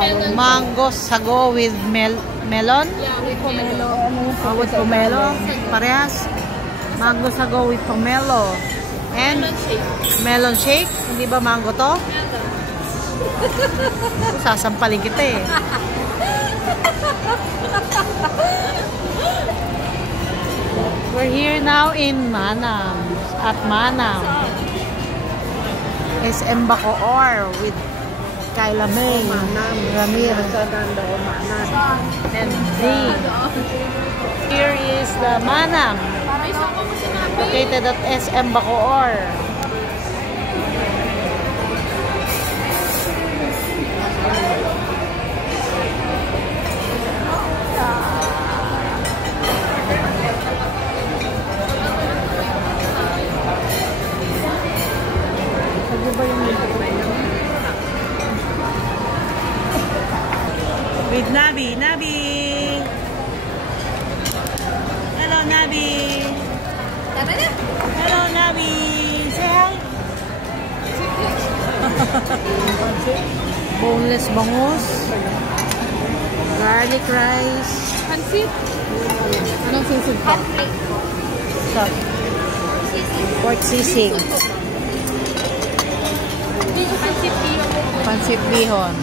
Mango sago with melon? Yeah, with pomelo. With pomelo? Parehas? Mango sago with pomelo. And melon shake. Hindi ba mango to? Sasampalin kita eh. We're here now in Manam. At Manam. SM Bacoor with Kyla May, Ramir, and Dean. Here is the Manam, located at SM Bacoor. With Nabi. Hello, Nabi. Hello, Nabi. Say hi. Boneless bangus. Garlic rice. Pansit? Anong sisig pa? Pork sisig. Pansit bihon.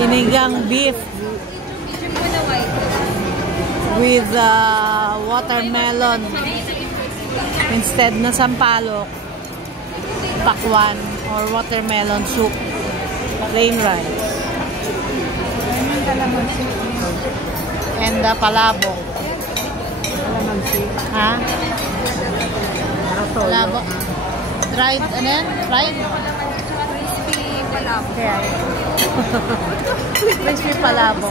Sinigang beef with watermelon instead na sampalok, pakwan or watermelon soup, plain rice, and palabok. Ha? Palabok. Dried, ano yan? Fried? Crispy palabok. Kaya. Crispy palabok.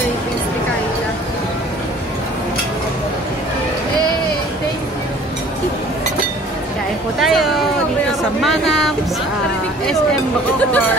Crispy Kyla. Hey, thank you. Kain po tayo dito sa Manam, SM Bacoor.